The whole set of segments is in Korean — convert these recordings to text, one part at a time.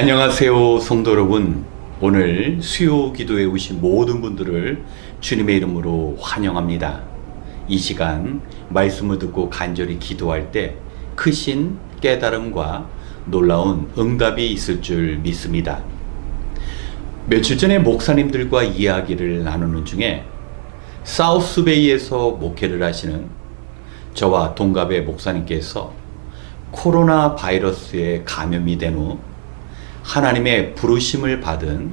안녕하세요, 성도 여러분. 오늘 수요 기도에 오신 모든 분들을 주님의 이름으로 환영합니다. 이 시간 말씀을 듣고 간절히 기도할 때 크신 깨달음과 놀라운 응답이 있을 줄 믿습니다. 며칠 전에 목사님들과 이야기를 나누는 중에 사우스베이에서 목회를 하시는 저와 동갑의 목사님께서 코로나 바이러스에 감염이 된 후 하나님의 부르심을 받은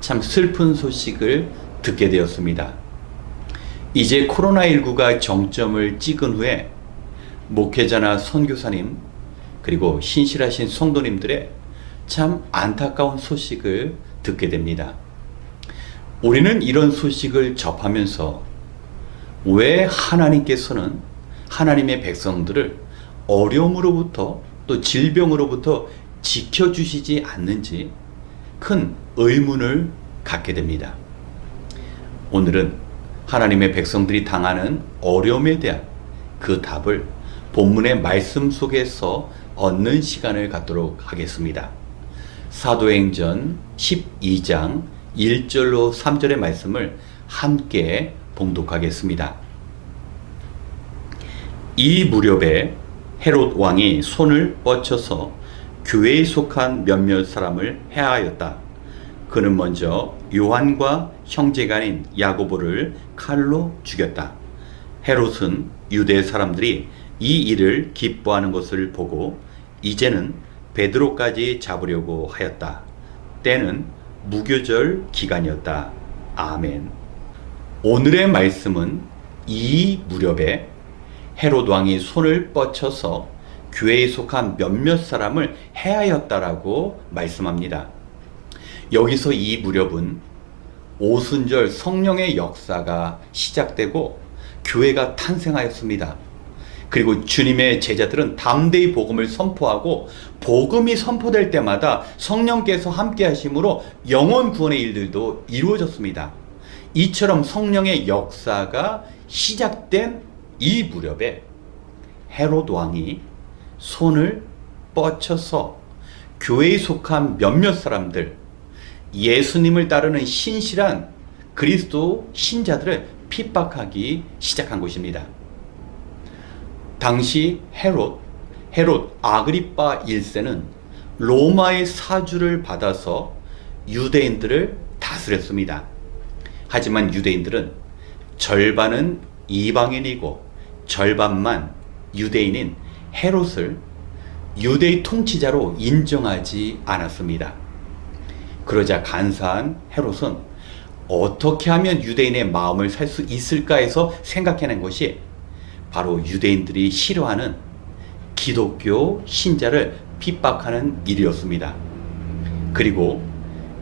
참 슬픈 소식을 듣게 되었습니다. 이제 코로나19가 정점을 찍은 후에 목회자나 선교사님 그리고 신실하신 성도님들의 참 안타까운 소식을 듣게 됩니다. 우리는 이런 소식을 접하면서 왜 하나님께서는 하나님의 백성들을 어려움으로부터 또 질병으로부터 지켜주시지 않는지 큰 의문을 갖게 됩니다. 오늘은 하나님의 백성들이 당하는 어려움에 대한 그 답을 본문의 말씀 속에서 얻는 시간을 갖도록 하겠습니다. 사도행전 12장 1절로 3절의 말씀을 함께 봉독하겠습니다. 이 무렵에 헤롯 왕이 손을 뻗쳐서 교회에 속한 몇몇 사람을 해하였다. 그는 먼저 요한과 형제간인 야고보를 칼로 죽였다. 헤롯은 유대 사람들이 이 일을 기뻐하는 것을 보고 이제는 베드로까지 잡으려고 하였다. 때는 무교절 기간이었다. 아멘. 오늘의 말씀은 이 무렵에 헤롯 왕이 손을 뻗쳐서 교회에 속한 몇몇 사람을 해하였다라고 말씀합니다. 여기서 이 무렵은 오순절 성령의 역사가 시작되고 교회가 탄생하였습니다. 그리고 주님의 제자들은 담대히 복음을 선포하고 복음이 선포될 때마다 성령께서 함께 하심으로 영혼 구원의 일들도 이루어졌습니다. 이처럼 성령의 역사가 시작된 이 무렵에 헤롯 왕이 손을 뻗쳐서 교회에 속한 몇몇 사람들, 예수님을 따르는 신실한 그리스도 신자들을 핍박하기 시작한 것입니다. 당시 헤롯 아그리파 1세는 로마의 사주를 받아서 유대인들을 다스렸습니다. 하지만 유대인들은 절반은 이방인이고 절반만 유대인인 헤롯을 유대의 통치자로 인정하지 않았습니다. 그러자 간사한 헤롯은 어떻게 하면 유대인의 마음을 살 수 있을까 해서 생각해낸 것이 바로 유대인들이 싫어하는 기독교 신자를 핍박하는 일이었습니다. 그리고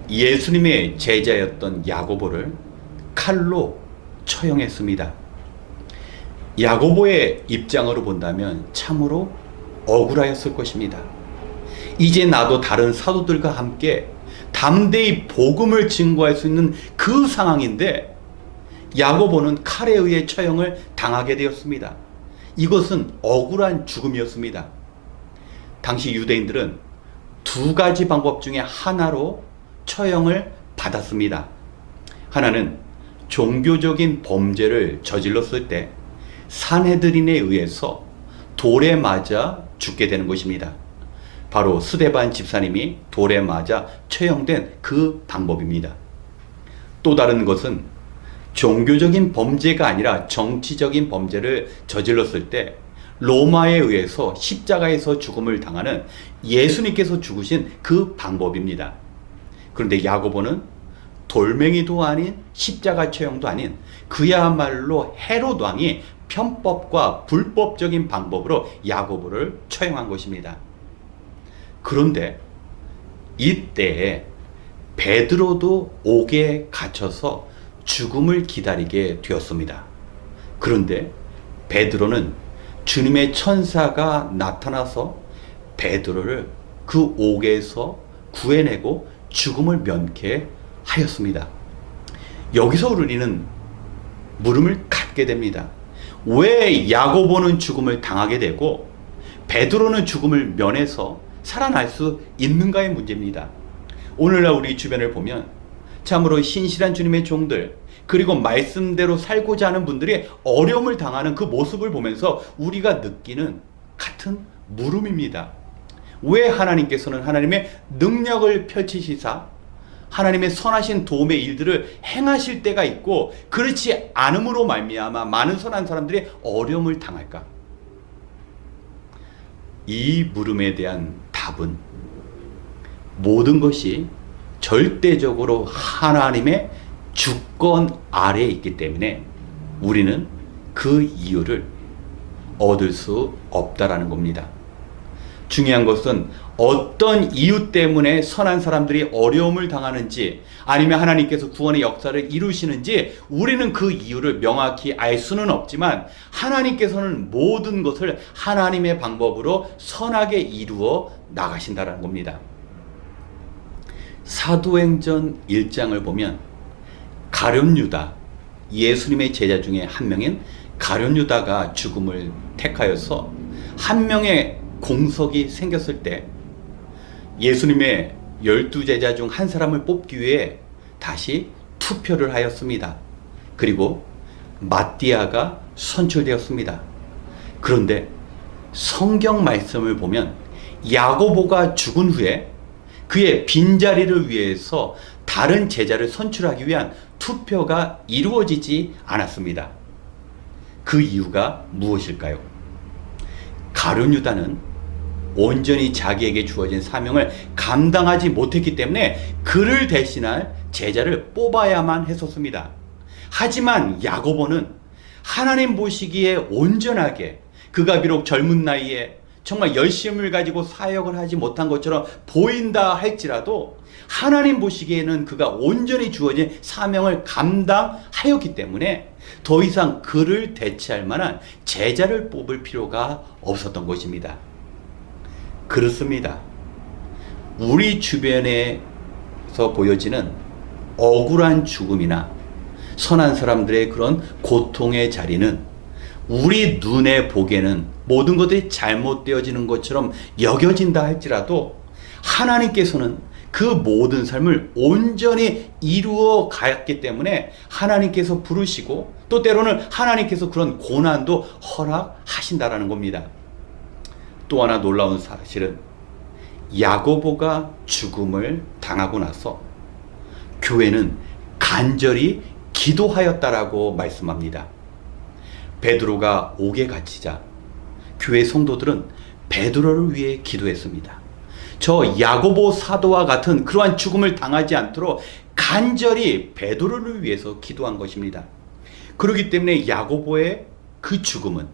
예수님의 제자였던 야고보를 칼로 처형했습니다. 야고보의 입장으로 본다면 참으로 억울하였을 것입니다. 이제 나도 다른 사도들과 함께 담대히 복음을 증거할 수 있는 그 상황인데 야고보는 칼에 의해 처형을 당하게 되었습니다. 이것은 억울한 죽음이었습니다. 당시 유대인들은 두 가지 방법 중에 하나로 처형을 받았습니다. 하나는 종교적인 범죄를 저질렀을 때 산헤드린에 의해서 돌에 맞아 죽게 되는 것입니다. 바로 스데반 집사님이 돌에 맞아 처형된 그 방법입니다. 또 다른 것은 종교적인 범죄가 아니라 정치적인 범죄를 저질렀을 때 로마에 의해서 십자가에서 죽음을 당하는 예수님께서 죽으신 그 방법입니다. 그런데 야고보는 돌멩이도 아닌 십자가 처형도 아닌 그야말로 헤롯 왕이 편법과 불법적인 방법으로 야고보를 처형한 것입니다. 그런데 이때에 베드로도 옥에 갇혀서 죽음을 기다리게 되었습니다. 그런데 베드로는 주님의 천사가 나타나서 베드로를 그 옥에서 구해내고 죽음을 면케하였습니다. 여기서 우리는 물음을 갖게 됩니다. 왜 야고보는 죽음을 당하게 되고 베드로는 죽음을 면해서 살아날 수 있는가의 문제입니다. 오늘날 우리 주변을 보면 참으로 신실한 주님의 종들, 그리고 말씀대로 살고자 하는 분들이 어려움을 당하는 그 모습을 보면서 우리가 느끼는 같은 물음입니다. 왜 하나님께서는 하나님의 능력을 펼치시사 하나님의 선하신 도움의 일들을 행하실 때가 있고 그렇지 않음으로 말미암아 많은 선한 사람들이 어려움을 당할까? 이 물음에 대한 답은 모든 것이 절대적으로 하나님의 주권 아래에 있기 때문에 우리는 그 이유를 얻을 수 없다라는 겁니다. 중요한 것은 어떤 이유 때문에 선한 사람들이 어려움을 당하는지 아니면 하나님께서 구원의 역사를 이루시는지 우리는 그 이유를 명확히 알 수는 없지만 하나님께서는 모든 것을 하나님의 방법으로 선하게 이루어 나가신다는 겁니다. 사도행전 1장을 보면 가룟 유다, 예수님의 제자 중에 한 명인 가룟 유다가 죽음을 택하여서 한 명의 공석이 생겼을 때 예수님의 12제자 중 한 사람을 뽑기 위해 다시 투표를 하였습니다. 그리고 마띠아가 선출되었습니다. 그런데 성경 말씀을 보면 야고보가 죽은 후에 그의 빈자리를 위해서 다른 제자를 선출하기 위한 투표가 이루어지지 않았습니다. 그 이유가 무엇일까요? 가룟 유다는 온전히 자기에게 주어진 사명을 감당하지 못했기 때문에 그를 대신할 제자를 뽑아야만 했었습니다. 하지만 야고보는 하나님 보시기에 온전하게 그가 비록 젊은 나이에 정말 열심을 가지고 사역을 하지 못한 것처럼 보인다 할지라도 하나님 보시기에는 그가 온전히 주어진 사명을 감당하였기 때문에 더 이상 그를 대체할 만한 제자를 뽑을 필요가 없었던 것입니다. 그렇습니다. 우리 주변에서 보여지는 억울한 죽음이나 선한 사람들의 그런 고통의 자리는 우리 눈에 보기에는 모든 것들이 잘못되어지는 것처럼 여겨진다 할지라도 하나님께서는 그 모든 삶을 온전히 이루어 가였기 때문에 하나님께서 부르시고 또 때로는 하나님께서 그런 고난도 허락하신다라는 겁니다. 또 하나 놀라운 사실은 야고보가 죽음을 당하고 나서 교회는 간절히 기도하였다라고 말씀합니다. 베드로가 옥에 갇히자 교회 성도들은 베드로를 위해 기도했습니다. 저 야고보 사도와 같은 그러한 죽음을 당하지 않도록 간절히 베드로를 위해서 기도한 것입니다. 그렇기 때문에 야고보의 그 죽음은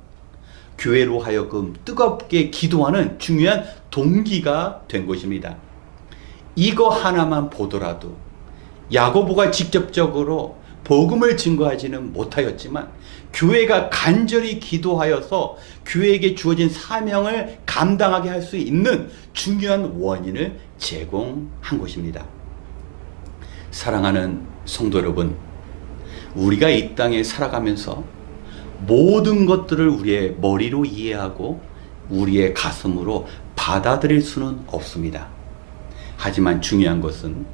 교회로 하여금 뜨겁게 기도하는 중요한 동기가 된 것입니다. 이거 하나만 보더라도 야고보가 직접적으로 복음을 증거하지는 못하였지만 교회가 간절히 기도하여서 교회에게 주어진 사명을 감당하게 할 수 있는 중요한 원인을 제공한 것입니다. 사랑하는 성도 여러분, 우리가 이 땅에 살아가면서 모든 것들을 우리의 머리로 이해하고 우리의 가슴으로 받아들일 수는 없습니다. 하지만 중요한 것은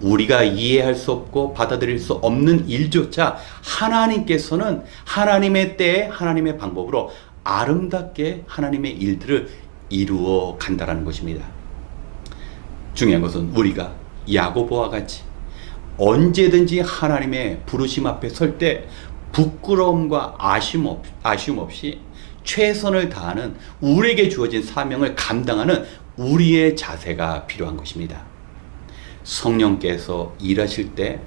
우리가 이해할 수 없고 받아들일 수 없는 일조차 하나님께서는 하나님의 때에 하나님의 방법으로 아름답게 하나님의 일들을 이루어 간다는 것입니다. 중요한 것은 우리가 야고보와 같이 언제든지 하나님의 부르심 앞에 설 때 부끄러움과 아쉬움 없이 최선을 다하는 우리에게 주어진 사명을 감당하는 우리의 자세가 필요한 것입니다. 성령께서 일하실 때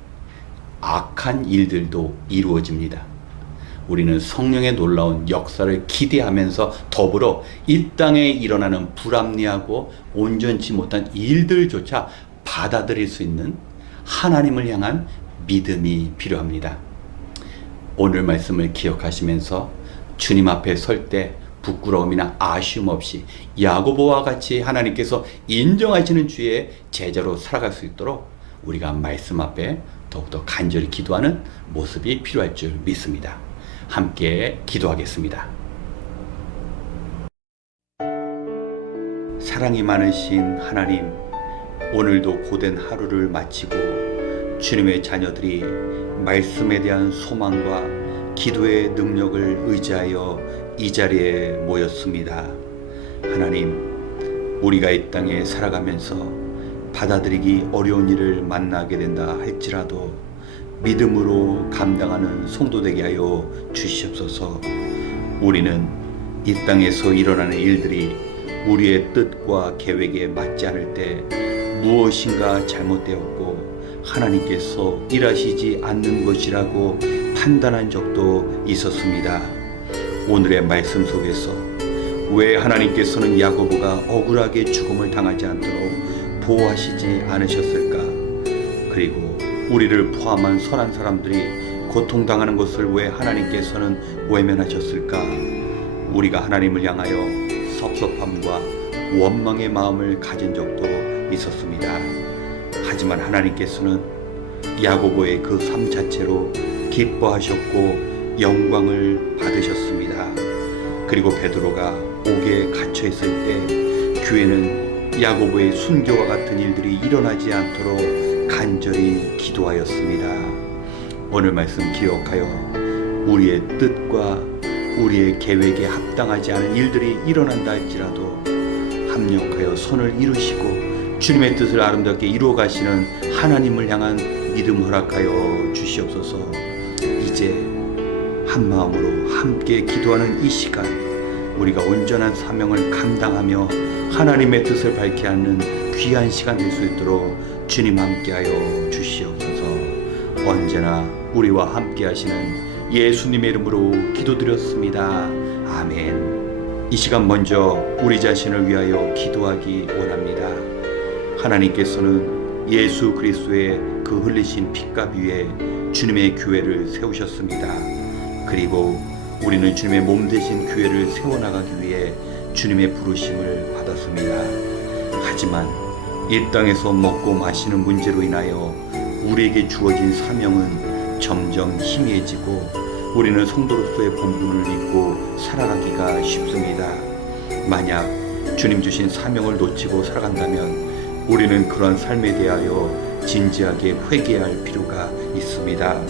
악한 일들도 이루어집니다. 우리는 성령의 놀라운 역사를 기대하면서 더불어 이 땅에 일어나는 불합리하고 온전치 못한 일들조차 받아들일 수 있는 하나님을 향한 믿음이 필요합니다. 오늘 말씀을 기억하시면서 주님 앞에 설 때 부끄러움이나 아쉬움 없이 야고보와 같이 하나님께서 인정하시는 주의 제자로 살아갈 수 있도록 우리가 말씀 앞에 더욱더 간절히 기도하는 모습이 필요할 줄 믿습니다. 함께 기도하겠습니다. 사랑이 많으신 하나님, 오늘도 고된 하루를 마치고 주님의 자녀들이 말씀에 대한 소망과 기도의 능력을 의지하여 이 자리에 모였습니다. 하나님, 우리가 이 땅에 살아가면서 받아들이기 어려운 일을 만나게 된다 할지라도 믿음으로 감당하는 성도 되게 하여 주시옵소서. 우리는 이 땅에서 일어나는 일들이 우리의 뜻과 계획에 맞지 않을 때 무엇인가 잘못되었고 하나님께서 일하시지 않는 것이라고 판단한 적도 있었습니다. 오늘의 말씀 속에서 왜 하나님께서는 야고보가 억울하게 죽음을 당하지 않도록 보호하시지 않으셨을까? 그리고 우리를 포함한 선한 사람들이 고통당하는 것을 왜 하나님께서는 외면하셨을까? 우리가 하나님을 향하여 섭섭함과 원망의 마음을 가진 적도 있었습니다. 하지만 하나님께서는 야고보의 그 삶 자체로 기뻐하셨고 영광을 받으셨습니다. 그리고 베드로가 옥에 갇혀 있을 때 교회는 야고보의 순교와 같은 일들이 일어나지 않도록 간절히 기도하였습니다. 오늘 말씀 기억하여 우리의 뜻과 우리의 계획에 합당하지 않은 일들이 일어난다 할지라도 합력하여 손을 이루시고 주님의 뜻을 아름답게 이루어 가시는 하나님을 향한 믿음 허락하여 주시옵소서. 이제 한 마음으로 함께 기도하는 이 시간, 우리가 온전한 사명을 감당하며 하나님의 뜻을 밝게 하는 귀한 시간 될 수 있도록 주님 함께하여 주시옵소서. 언제나 우리와 함께 하시는 예수님의 이름으로 기도드렸습니다. 아멘. 이 시간 먼저 우리 자신을 위하여 기도하기 원합니다. 하나님께서는 예수 그리스도의 그 흘리신 피값 위에 주님의 교회를 세우셨습니다. 그리고 우리는 주님의 몸 되신 교회를 세워나가기 위해 주님의 부르심을 받았습니다. 하지만 이 땅에서 먹고 마시는 문제로 인하여 우리에게 주어진 사명은 점점 희미해지고 우리는 성도로서의 본분을 잊고 살아가기가 쉽습니다. 만약 주님 주신 사명을 놓치고 살아간다면 우리는 그런 삶에 대하여 진지하게 회개해야 할 필요가 있습니다.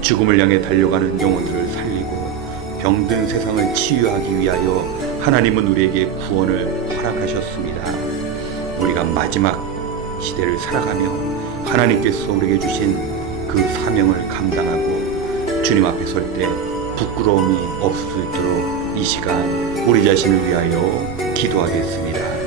죽음을 향해 달려가는 영혼들을 살리고 병든 세상을 치유하기 위하여 하나님은 우리에게 구원을 허락하셨습니다. 우리가 마지막 시대를 살아가며 하나님께서 우리에게 주신 그 사명을 감당하고 주님 앞에 설 때 부끄러움이 없을 수 있도록 이 시간 우리 자신을 위하여 기도하겠습니다.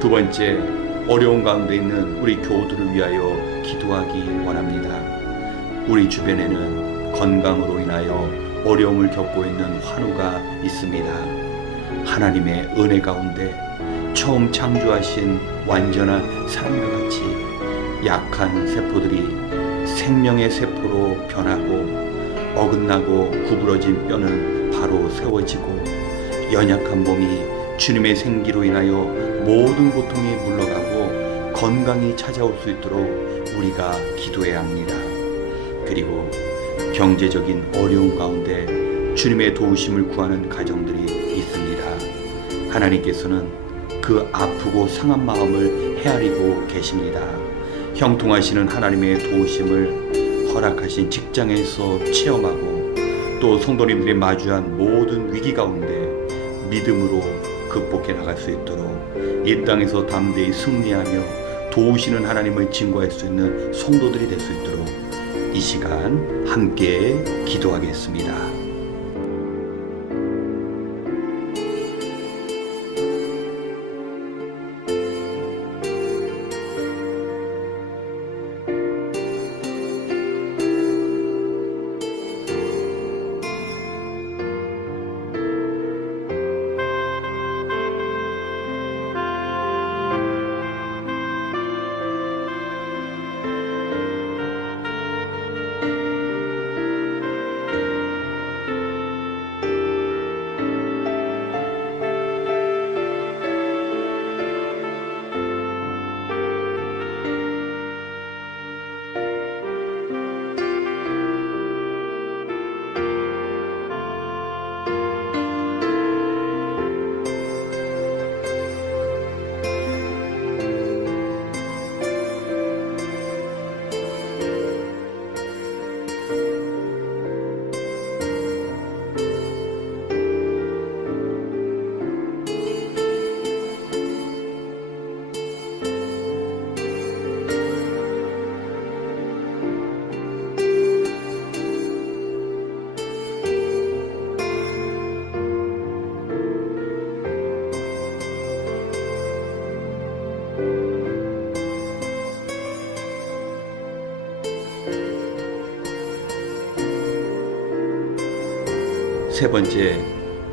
두 번째, 어려운 가운데 있는 우리 교우들을 위하여 기도하기 원합니다. 우리 주변에는 건강으로 인하여 어려움을 겪고 있는 환우가 있습니다. 하나님의 은혜 가운데 처음 창조하신 완전한 사람과 같이 약한 세포들이 생명의 세포로 변하고 어긋나고 구부러진 뼈는 바로 세워지고 연약한 몸이 주님의 생기로 인하여 모든 고통이 물러가고 건강이 찾아올 수 있도록 우리가 기도해야 합니다. 그리고 경제적인 어려움 가운데 주님의 도우심을 구하는 가정들이 있습니다. 하나님께서는 그 아프고 상한 마음을 헤아리고 계십니다. 형통하시는 하나님의 도우심을 허락하신 직장에서 체험하고 또 성도님들이 마주한 모든 위기 가운데 믿음으로 극복해 나갈 수 있도록 이 땅에서 담대히 승리하며 도우시는 하나님을 증거할 수 있는 성도들이 될 수 있도록 이 시간 함께 기도하겠습니다. 세 번째,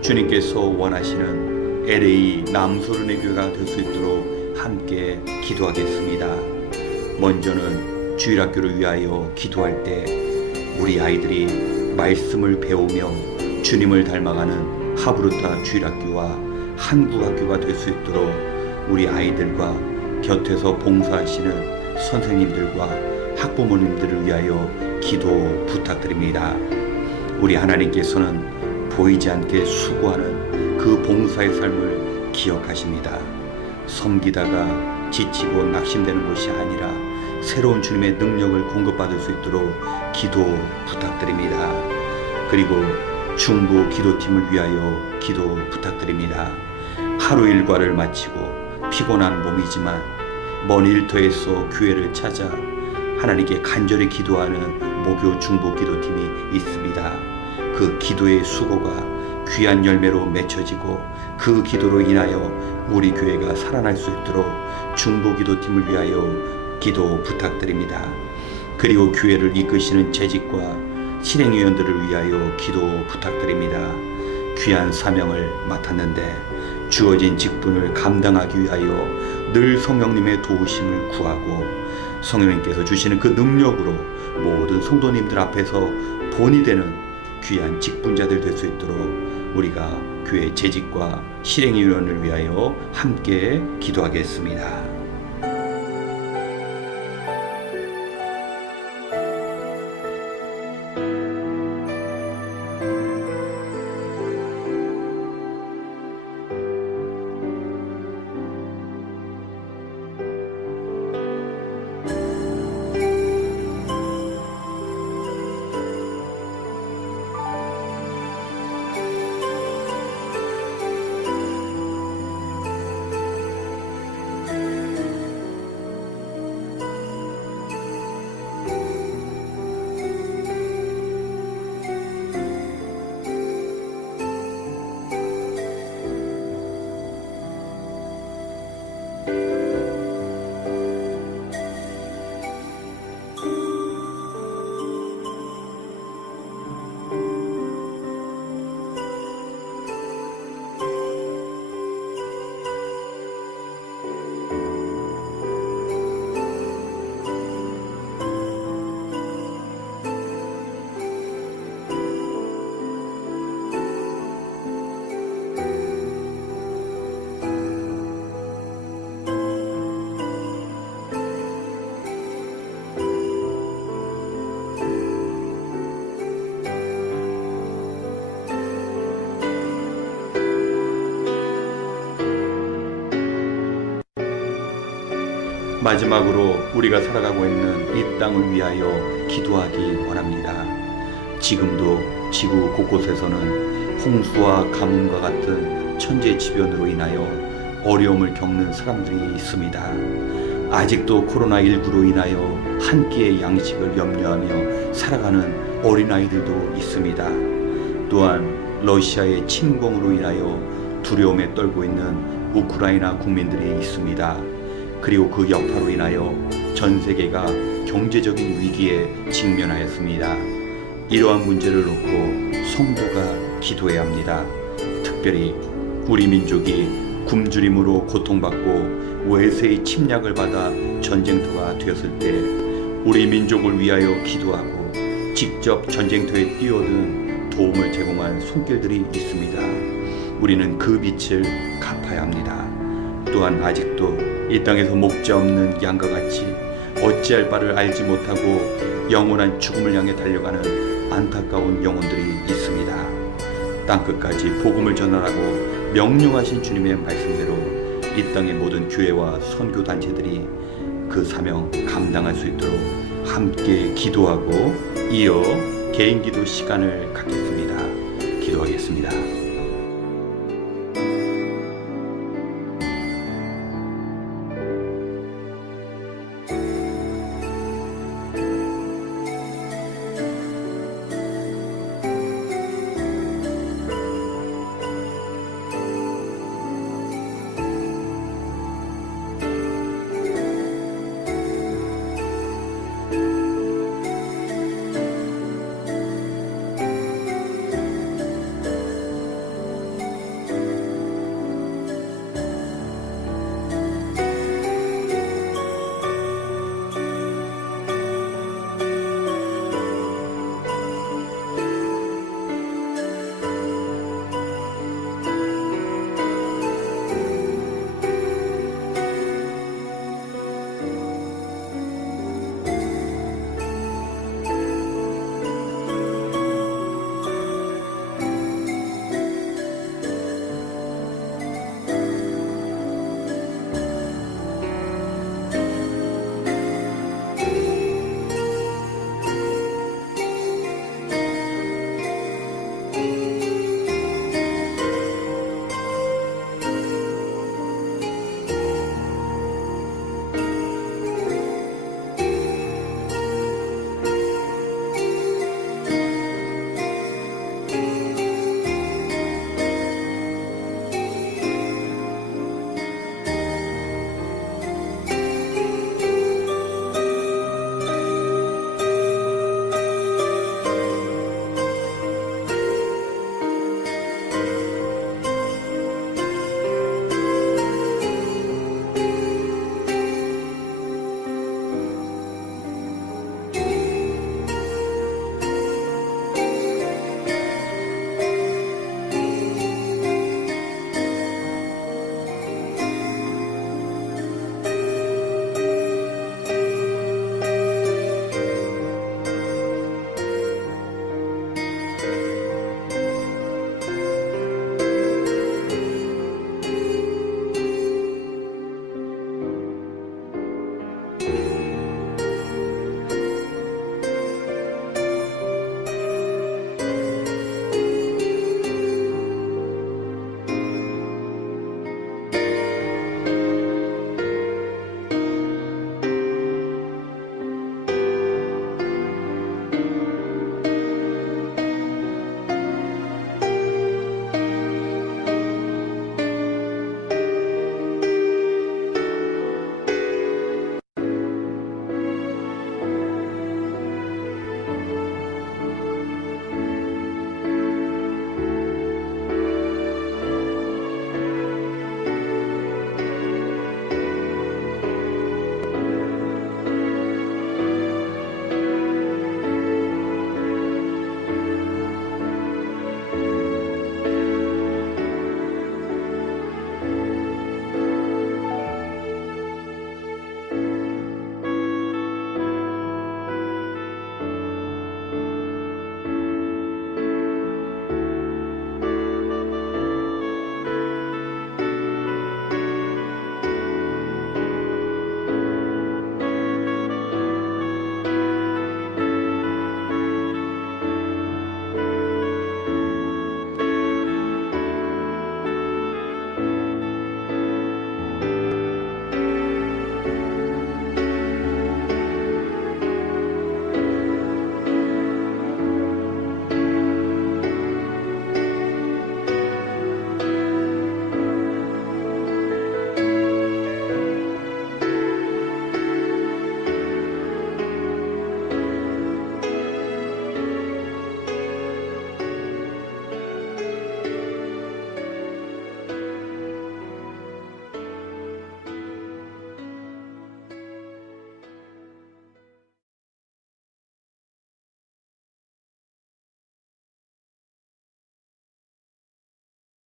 주님께서 원하시는 LA 남소른의 교회가 될 수 있도록 함께 기도하겠습니다. 먼저는 주일학교를 위하여 기도할 때 우리 아이들이 말씀을 배우며 주님을 닮아가는 하브루타 주일학교와 한국학교가 될 수 있도록 우리 아이들과 곁에서 봉사하시는 선생님들과 학부모님들을 위하여 기도 부탁드립니다. 우리 하나님께서는 보이지 않게 수고하는 그 봉사의 삶을 기억하십니다. 섬기다가 지치고 낙심되는 것이 아니라 새로운 주님의 능력을 공급받을 수 있도록 기도 부탁드립니다. 그리고 중부 기도팀을 위하여 기도 부탁드립니다. 하루 일과를 마치고 피곤한 몸이지만 먼 일터에서 교회를 찾아 하나님께 간절히 기도하는 모교 중부 기도팀이 있습니다. 그 기도의 수고가 귀한 열매로 맺혀지고 그 기도로 인하여 우리 교회가 살아날 수 있도록 중부 기도팀을 위하여 기도 부탁드립니다. 그리고 교회를 이끄시는 재직과 실행위원들을 위하여 기도 부탁드립니다. 귀한 사명을 맡았는데 주어진 직분을 감당하기 위하여 늘 성령님의 도우심을 구하고 성령님께서 주시는 그 능력으로 모든 성도님들 앞에서 본이 되는 귀한 직분자들 될 수 있도록 우리가 교회 재직과 실행위원을 위하여 함께 기도하겠습니다. 마지막으로 우리가 살아가고 있는 이 땅을 위하여 기도하기 원합니다. 지금도 지구 곳곳에서는 홍수와 가뭄과 같은 천재지변으로 인하여 어려움을 겪는 사람들이 있습니다. 아직도 코로나19로 인하여 한 끼의 양식을 염려하며 살아가는 어린아이들도 있습니다. 또한 러시아의 침공으로 인하여 두려움에 떨고 있는 우크라이나 국민들이 있습니다. 그리고 그 여파로 인하여 전 세계가 경제적인 위기에 직면하였습니다. 이러한 문제를 놓고 성도가 기도해야 합니다. 특별히 우리 민족이 굶주림으로 고통받고 외세의 침략을 받아 전쟁터가 되었을 때 우리 민족을 위하여 기도하고 직접 전쟁터에 뛰어든 도움을 제공한 손길들이 있습니다. 우리는 그 빛을 갚아야 합니다. 또한 아직도 이 땅에서 목자 없는 양과 같이 어찌할 바를 알지 못하고 영원한 죽음을 향해 달려가는 안타까운 영혼들이 있습니다. 땅끝까지 복음을 전하라고 명령하신 주님의 말씀대로 이 땅의 모든 교회와 선교단체들이 그 사명 감당할 수 있도록 함께 기도하고 이어 개인기도 시간을 갖겠습니다. 기도하겠습니다.